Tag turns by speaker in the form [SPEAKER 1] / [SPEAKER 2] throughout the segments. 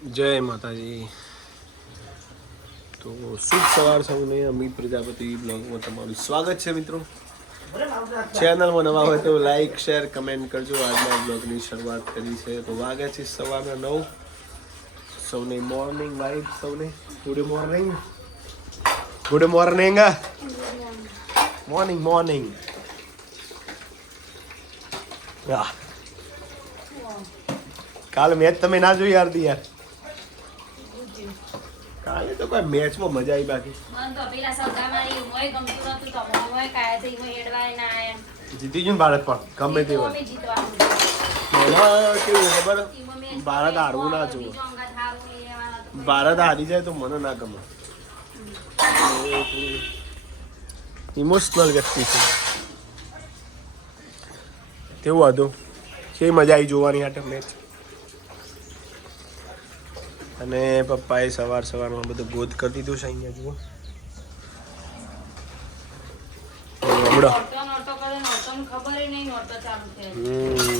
[SPEAKER 1] જય માતાજી. તો શુભ સવાર સૌને, અમિત પ્રજાપતિ બ્લોગમાં તમારું સ્વાગત છે મિત્રો. ચેનલમાં નવા હોય તો લાઈક શેર કમેન્ટ કરજો. આજના બ્લોગની શરૂઆત કરી છે. તો વાગે છે સવારના નવ. સૌને મોર્નિંગ વાઇફ સૌને good morning good morning morning morning કાલ મેચ તમે ના જોઈ યાર યાર. કાલે તો કોઈ મેચમાં મજા આવી બાકી.
[SPEAKER 2] મન તો પેલા સગામાં મોય ગમતું નતું તો મોય કાયા થઈ મોય હેડવાય ના એમ.
[SPEAKER 1] જીતી ગયું ભારત પણ ગમે તે હોય. કેવું ખબર? ભારત હારવું ના જોવે. ભારત હારી જાય તો મને ના ગમે. ઇમોશનલ વ્યક્તિ છે. તેવું હતું? કેવી મજા આવી જોવાની આટલે મેચ? અને પપ્પાએ સવાર સવારમાં બધું ગોદ કરી દીધું છે અહીંયા, જુઓ.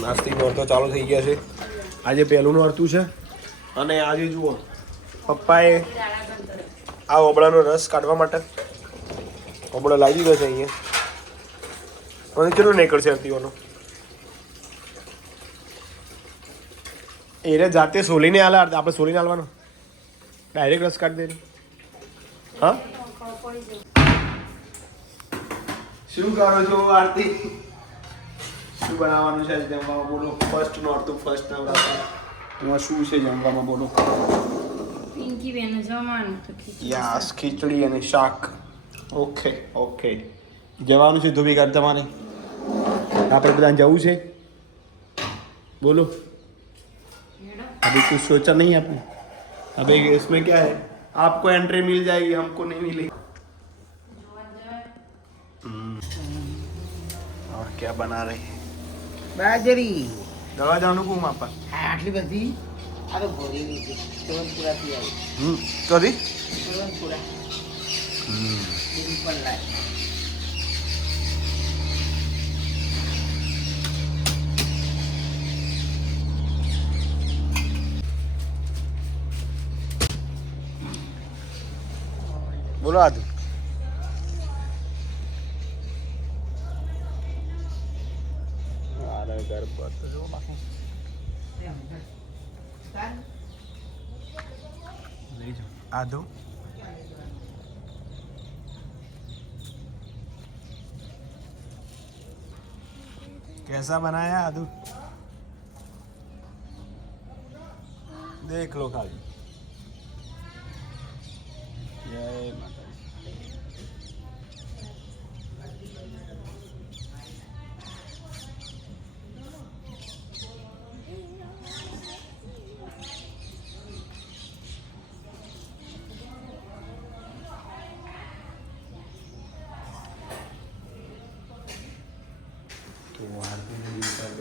[SPEAKER 1] આજથી નોરતો ચાલુ થઈ ગયા છે. આજે પહેલું નોરતું છે. અને આજે જુઓ, પપ્પાએ આ ઓબળાનો રસ કાઢવા માટે ઓબળો લાવી દીધો છે અહીંયા. અને કેટલું નીકળશે અરતીઓનો એને જાતે સોલીને આલે આપણે સોલીને આલવાનો. ડાયરેક્ટ રસ કાઢી દે હા? શું કરો છો આરતી? શું બનાવવાનું છે જમવામાં? બોલો ફર્સ્ટ નોરતું ફર્સ્ટ નવરાત્રી એમાં શું છે જમવામાં બોલો?
[SPEAKER 2] પિંકી બેન જમવાનું તો ખીચડી
[SPEAKER 1] યસ ખીચડી અને શાક. ઓકે ઓકે જવાનું છે ધોબી ઘાટ તમારે. આપણે બધાને જવું છે. બોલો. अभी कुछ सोचा नहीं आपने? अभी इसमें क्या है? आपको एंट्री मिल जाएगी हमको नहीं मिलेगी।
[SPEAKER 2] हम्म।
[SPEAKER 1] और क्या बना रहे हैं?
[SPEAKER 3] बाजरी
[SPEAKER 1] दवा जानू को वहाँ पर।
[SPEAKER 3] आटली बंदी अरे भोरी तुरंत पूरा पिया
[SPEAKER 1] हम्म सॉरी तुरंत पूरा हम्म। जो बाकी ले जाओ आदू कैसा बनाया आदू देख लो खाली जय माता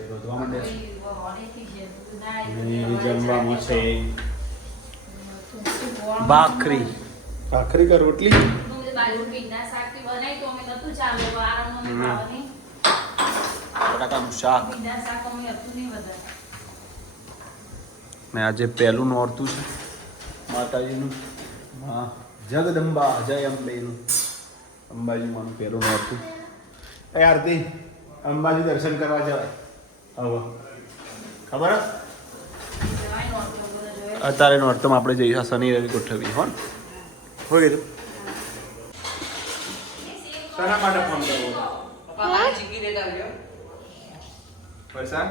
[SPEAKER 1] રોધવા માંડે છે. જમવામાં છે ભાખરી. ભાખરી કા રોટલી? બટાકાનું શાક. ને આજે પહેલું નોરતું છે. માતાજીનું? હા. જગદંબા જય અંબેનું અંબાજીમાંનું પહેલું નોરતું. એ આરતી. અંબાજી દર્શન કરવા જવાય. હવે ખબર અત્યારે નોરતમાં આપણે જઈશું શનિ રવિ ગોઠવી હો? હોય ગયું શાના માટે ફોન કરવો? પૈસા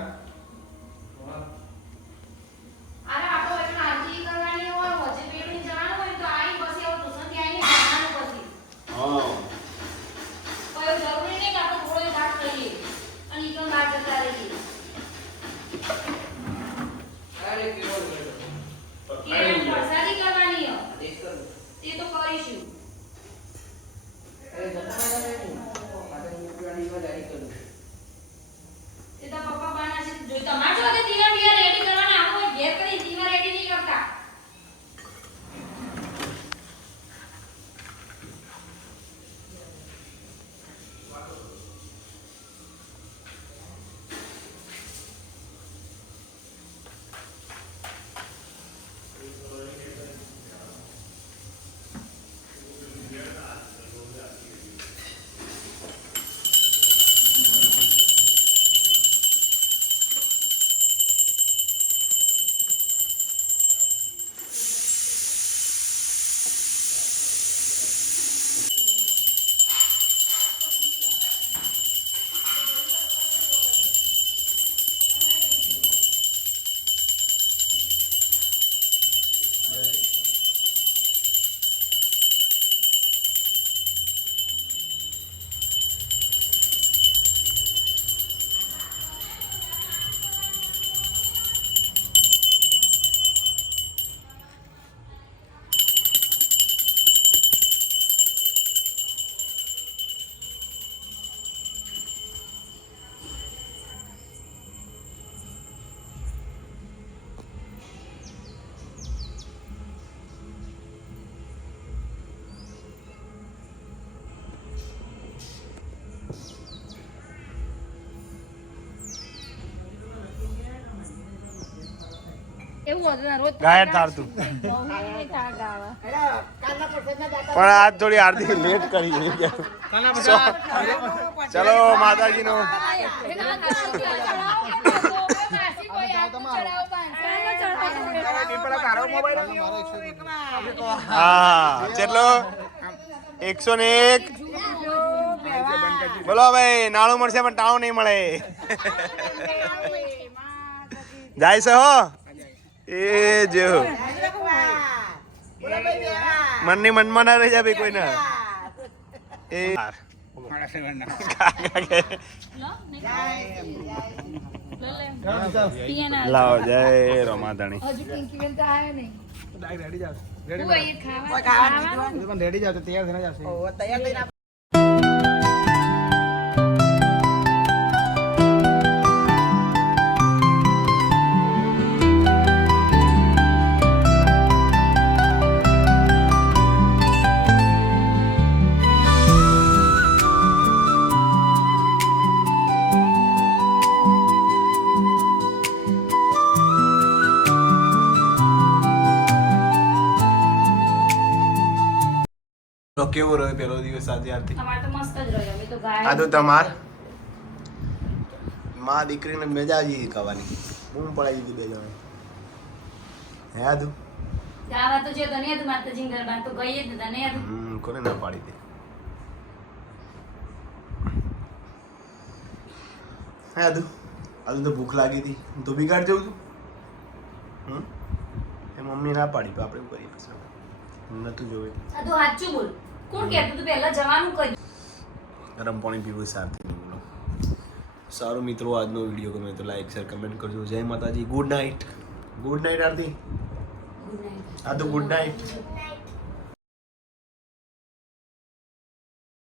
[SPEAKER 2] પણ
[SPEAKER 1] આજ થોડી આરતી લેટ કરી ચલો
[SPEAKER 2] માતાજી નો.
[SPEAKER 1] હા એકસો ને એક. બોલો ભાઈ નાણું મળશે, પણ ટાણું નહીં મળે. જાય છે હો. એ જો. મનની મનમાં ના રહી જાય ભાઈ કોઈને. એ. લાવો જય રમાધણી.
[SPEAKER 2] રેડી જાવ રેડી જાવ
[SPEAKER 3] તૈયાર થઈને? તૈયાર
[SPEAKER 1] તો કેવો રહ્યો પેલો દિવસ આજે આરતી?
[SPEAKER 2] અમારે તો મસ્ત જ રહ્યો અમે તો ગાય
[SPEAKER 1] આ તો તમાર? માં દીકરીને મેજાજી ખાવાની. બૂમ પડાવી દીધી બે જણે હે આદુ
[SPEAKER 2] ગાવા તો જે તો ગઈ જ ને તને
[SPEAKER 1] હમ કોને ના પાડી દે. હે આદુ આદુ તો ભૂખ લાગી હતી. હું તો બિગાડ જવું છું. હમ? એ મમ્મી ના પાડી તો આપણે કરીએ પછી. નતું જોવે.
[SPEAKER 2] આ તું સાચું બોલ. કોણ કહેતું તું પહેલા જવાનું કઈ
[SPEAKER 1] ગરમ પાણી પીવું સારથી બોલો. સારું મિત્રો આજનો વીડિયો ગમે તો લાઈક શેર કમેન્ટ કરજો. જય માતાજી. Good night good
[SPEAKER 2] night Aarti.
[SPEAKER 1] આ તો ગુડ નાઇટ